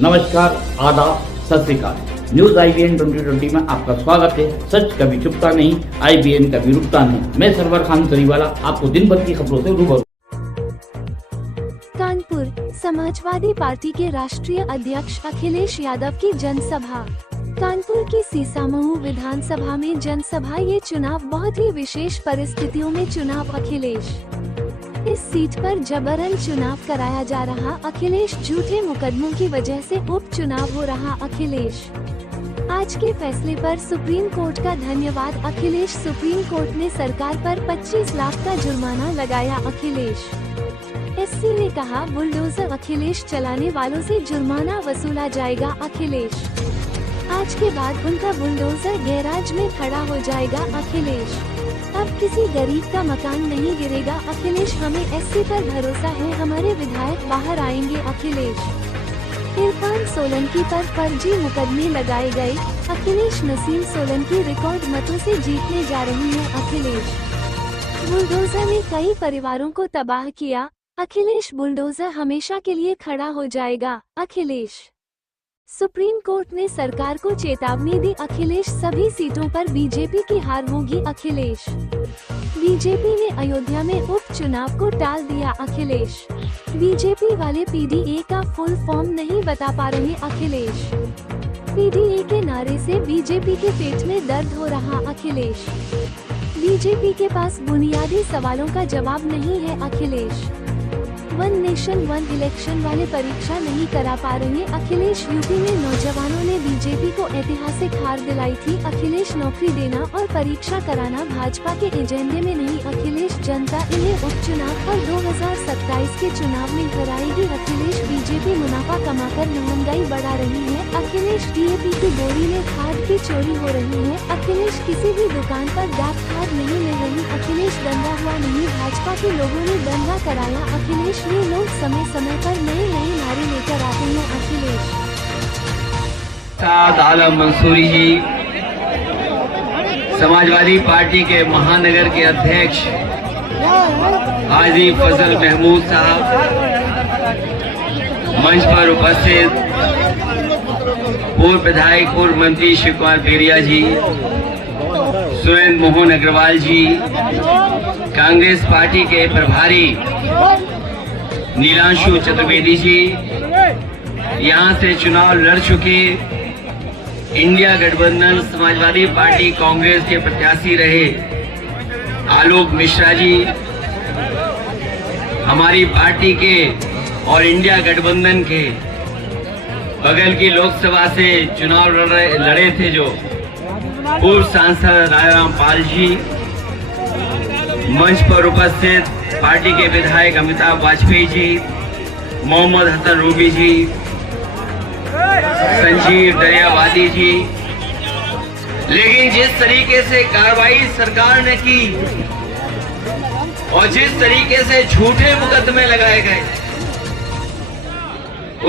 नमस्कार, आदाब, सत श्री अकाल। न्यूज IBN 2020 में आपका स्वागत है। सच कभी छुपता नहीं, IBN कभी रुकता नहीं। मैं सरवर खान सरीवाला आपको दिन भर की खबरों से रूबरू। कानपुर समाजवादी पार्टी के राष्ट्रीय अध्यक्ष अखिलेश यादव की जनसभा। कानपुर की सीसामऊ विधानसभा में जनसभा। ये चुनाव बहुत ही विशेष परिस्थितियों में चुनाव। अखिलेश इस सीट पर जबरन चुनाव कराया जा रहा। अखिलेश झूठे मुकदमों की वजह से उपचुनाव हो रहा। अखिलेश आज के फैसले पर सुप्रीम कोर्ट का धन्यवाद। अखिलेश सुप्रीम कोर्ट ने सरकार पर 25 लाख का जुर्माना लगाया। अखिलेश SC ने कहा बुलडोजर अखिलेश चलाने वालों से जुर्माना वसूला जाएगा। अखिलेश आज के बाद उनका बुलडोजर गैराज में खड़ा हो जाएगा। अखिलेश अब किसी गरीब का मकान नहीं गिरेगा। अखिलेश हमें SC पर भरोसा है, हमारे विधायक बाहर आएंगे। अखिलेश इरफान सोलंकी पर फर्जी मुकदमे लगाए गए। अखिलेश नसीम सोलंकी रिकॉर्ड मतों से जीतने जा रही है। अखिलेश बुलडोजर ने कई परिवारों को तबाह किया। अखिलेश बुलडोजर हमेशा के लिए खड़ा हो जाएगा। अखिलेश सुप्रीम कोर्ट ने सरकार को चेतावनी दी। अखिलेश सभी सीटों पर बीजेपी की हार होगी। अखिलेश बीजेपी ने अयोध्या में उपचुनाव को टाल दिया। अखिलेश बीजेपी वाले PDA का फुल फॉर्म नहीं बता पा रहे। अखिलेश PDA के नारे से बीजेपी के पेट में दर्द हो रहा। अखिलेश बीजेपी के पास बुनियादी सवालों का जवाब नहीं है। Akhilesh one nation one election वाले परीक्षा नहीं करा पा रहे। अखिलेश यूपी में नौजवानों ने बीजेपी को ऐतिहासिक हार दिलाई थी। अखिलेश नौकरी देना और परीक्षा कराना भाजपा के एजेंडे में नहीं। अखिलेश जनता इन्हें उपचुनाव और 2027 के चुनाव में हराएगी। अखिलेश बीजेपी मुनाफा कमाकर महंगाई बढ़ा रही है। अखिलेश DAP की बोरी में खाद की चोरी हो रही है। अखिलेश किसी भी दुकान पर डाक खाद नहीं मिल रही। अखिलेश दंगा हुआ नहीं, भाजपा के लोगों ने दंगा कराया। अखिलेश ये लोग समय समय पर नए नारे लेकर आते हैं। अखिलेश आलम मंसूरी जी समाजवादी पार्टी के महानगर के अध्यक्ष हाजी फजल महमूद साहब, मंच पर उपस्थित पूर्व विधायक पूर्व मंत्री शिव कुमार बेरिया जी, सुरेंद्र मोहन अग्रवाल जी, कांग्रेस पार्टी के प्रभारी नीलांशु चतुर्वेदी जी, यहाँ से चुनाव लड़ चुके इंडिया गठबंधन समाजवादी पार्टी कांग्रेस के प्रत्याशी रहे आलोक मिश्रा जी, हमारी पार्टी के और इंडिया गठबंधन के बगल की लोकसभा से चुनाव लड़े थे जो पूर्व सांसद राजाराम पाल जी, मंच पर उपस्थित पार्टी के विधायक अमिताभ वाजपेयी जी, मोहम्मद हसन रूबी जी, संजीव दरियावादी जी। लेकिन जिस तरीके से कार्रवाई सरकार ने की और जिस तरीके से झूठे मुकदमे लगाए गए,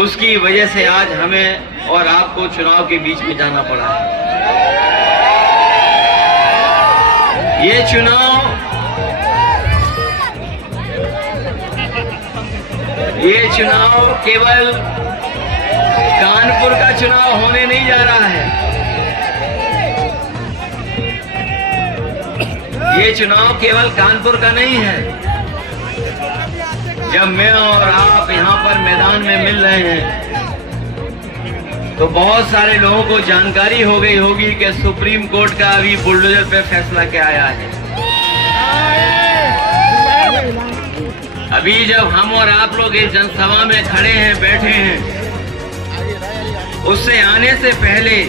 उसकी वजह से आज हमें और आपको चुनाव के बीच में जाना पड़ा है। ये चुनाव केवल कानपुर का चुनाव होने नहीं जा रहा है। ये चुनाव केवल कानपुर का नहीं है। जब मैं और आप यहाँ पर मैदान में मिल रहे हैं तो बहुत सारे लोगों को जानकारी हो गई होगी कि सुप्रीम कोर्ट का अभी बुलडोजर पे फैसला क्या आया है। अभी जब हम और आप लोग इस जनसभा में खड़े हैं, बैठे हैं, उससे आने से पहले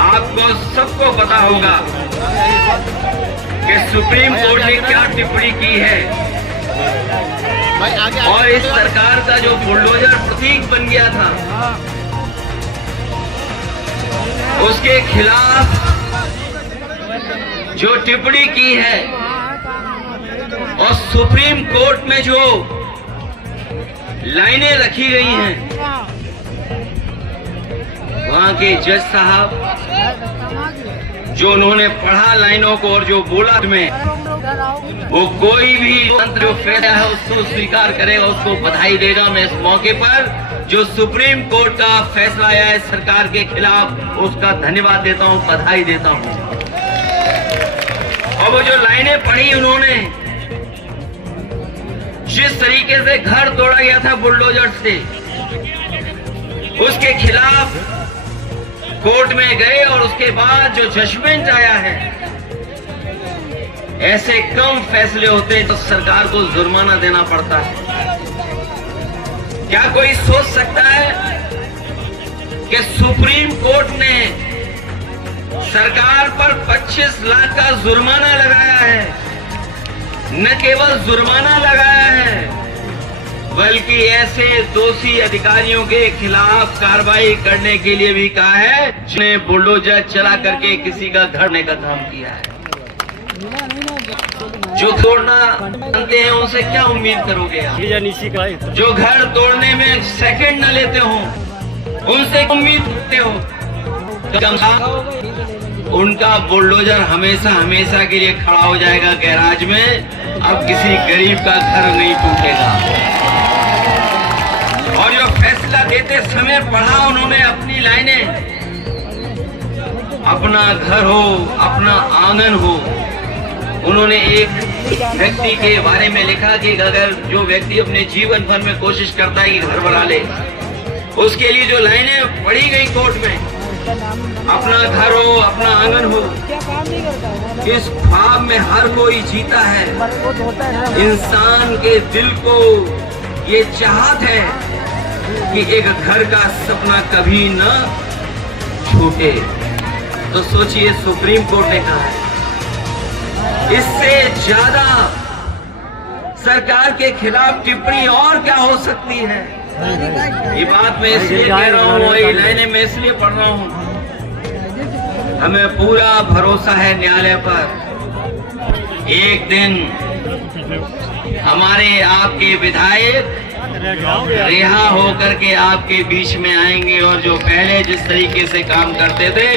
आपको सबको पता होगा कि सुप्रीम कोर्ट ने क्या टिप्पणी की है और इस सरकार का जो बुलडोजर प्रतीक बन गया था उसके खिलाफ जो टिप्पणी की है और सुप्रीम कोर्ट में जो लाइनें रखी गई हैं, वहां के जज साहब जो उन्होंने पढ़ा लाइनों को और जो बोला में वो कोई भी मंत्र जो फैसला है उसको स्वीकार करेगा, उसको बधाई देगा। मैं इस मौके पर जो सुप्रीम कोर्ट का फैसला आया है सरकार के खिलाफ, उसका धन्यवाद देता हूं, बधाई देता हूं। और वो जो लाइनें पढ़ी उन्होंने, जिस तरीके से घर तोड़ा गया था बुलडोजर से, उसके खिलाफ कोर्ट में गए और उसके बाद जो जजमेंट आया है, ऐसे कम फैसले होते हैं तो सरकार को जुर्माना देना पड़ता है। क्या कोई सोच सकता है कि सुप्रीम कोर्ट ने सरकार पर 25 लाख का जुर्माना लगाया है? न केवल जुर्माना लगाया है, बल्कि ऐसे दोषी अधिकारियों के खिलाफ कार्रवाई करने के लिए भी कहा है जिन्हें बुलडोजर चला करके किसी का घर तोड़ने का काम किया है। जो तोड़ना जानते हैं उनसे क्या उम्मीद करोगे आप? जो घर तोड़ने में सेकंड न लेते हो उनसे उम्मीद करते हो? उनका बुलडोजर हमेशा हमेशा के लिए खड़ा हो जाएगा गैराज में, अब किसी गरीब का घर नहीं टूटेगा। और जो फैसला देते समय पढ़ा उन्होंने अपनी लाइनें, अपना घर हो, अपना आंगन हो। उन्होंने एक व्यक्ति के बारे में लिखा कि अगर जो व्यक्ति अपने जीवन भर में कोशिश करता है कि घर बना ले, उसके लिए जो लाइनें पढ़ी गई कोर्ट में, अपना घर हो, अपना आंगन हो, इस ख्वाब में हर कोई जीता है। इंसान के दिल को ये चाहत है कि एक घर का सपना कभी न छूटे। तो सोचिए, सुप्रीम कोर्ट ने कहा है, इससे ज्यादा सरकार के खिलाफ टिप्पणी और क्या हो सकती है? ये बात मैं इसलिए कह रहा हूँ, ये लाइनें मैं इसलिए पढ़ रहा हूँ, हमें पूरा भरोसा है न्यायालय पर। एक दिन हमारे आपके विधायक रिहा होकर के आपके बीच में आएंगे और जो पहले जिस तरीके से काम करते थे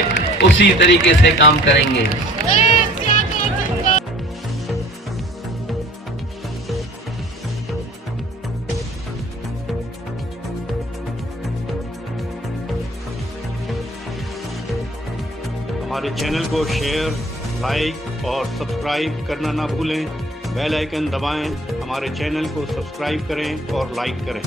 उसी तरीके से काम करेंगे। हमारे चैनल को शेयर, लाइक और सब्सक्राइब करना ना भूलें। बेल आइकन दबाएं, हमारे चैनल को सब्सक्राइब करें और लाइक करें।